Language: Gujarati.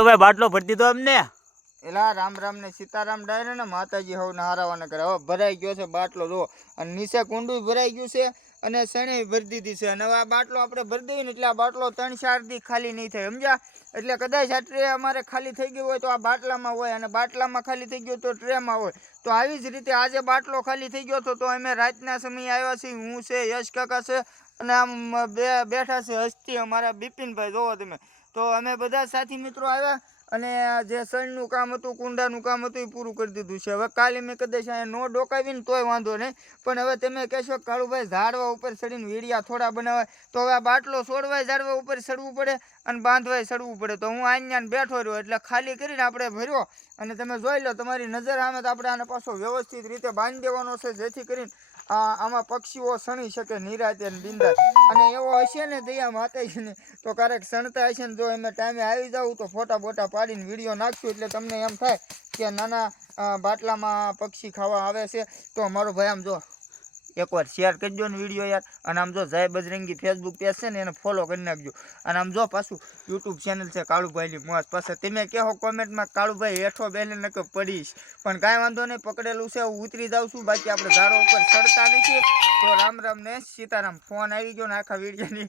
તો ભાઈ બાટલો ભરી દીધો અમને એલા રામ રામ ને સીતારામ ડાયરે ને માતાજી હવને હારાવાના કરે હવે ભરાઈ ગયો છે બાટલો જો અને નીચે કુંડું ભરાઈ ગયું છે અને શેણે ભરી દીધી છે અને હવે આ બાટલો આપણે ભરી દઈએ ને એટલે આ બાટલો 3-4 દી ખાલી નહીં થાય સમજ્યા એટલે કદાચ આ ટ્રે અમારે ખાલી થઈ ગયું હોય તો આ બાટલામાં હોય અને બાટલામાં ખાલી થઈ ગયું તો ટ્રેમાં હોય તો આવી જ રીતે આજે બાટલો ખાલી થઈ ગયો તો અમે રાતના સમયે આવ્યા છીએ હું છે યશ કાકા છે અને આમ બેઠા છે હસ્તી અમારા બિપિનભાઈ જોવો તમે તો અમે બધા સાથી મિત્રો આવ્યા અને જે સણનું કામ હતું કુંડાનું કામ હતું એ પૂરું કરી દીધું છે હવે કાલે મેં કદાચ અહીંયા નો ડોકાવીને તોય વાંધો નહીં પણ હવે તમે કહેશો કાળુભાઈ ઝાડવા ઉપર ચડીને વીડિયા થોડા બનાવાય તો હવે આ બાટલો છોડવાય ઝાડવા ઉપર ચડવું પડે અને બાંધવાય ચડવું પડે તો હું અહીંયા બેઠો રહ્યો એટલે ખાલી કરીને આપણે ભર્યો અને તમે જોઈ લો તમારી નજર સામે તો આપણે આને પાછો વ્યવસ્થિત રીતે બાંધી દેવાનો છે જેથી કરીને આમાં પક્ષીઓ સણી શકે નિરાતે બિંદાસ અને એવો હશે ને દયા માતાજીને તો ક્યારેક સણતા હશે ને જો અમે ટાઈમે આવી જાવ તો ફોટા બોટા પાડીને વિડીયો નાખશું એટલે તમને એમ થાય કે નાના બાટલામાં પક્ષી ખાવા આવે છે તો મારો ભાઈ આમ જો એકવાર શેર કરજો ને વિડીયો યાર અને આમ જો જય બજરંગી ફેસબુક પેજ છે ને એને ફોલો કરી નાખજો અને આમ જો પાછું યુટ્યુબ ચેનલ છે કાળુભાઈની મોજ પાછળ તમે કહો કોમેન્ટમાં કાળુભાઈ હેઠો બેને નકે પડીશ પણ કાંઈ વાંધો નહીં પકડેલું છે હું ઉતરી જાઉં છું બાકી આપણે ઝાડો ઉપર ચડતા નથી તો રામ રામ ને સીતારામ ફોન આવી ગયો ને આખા વિડીયોની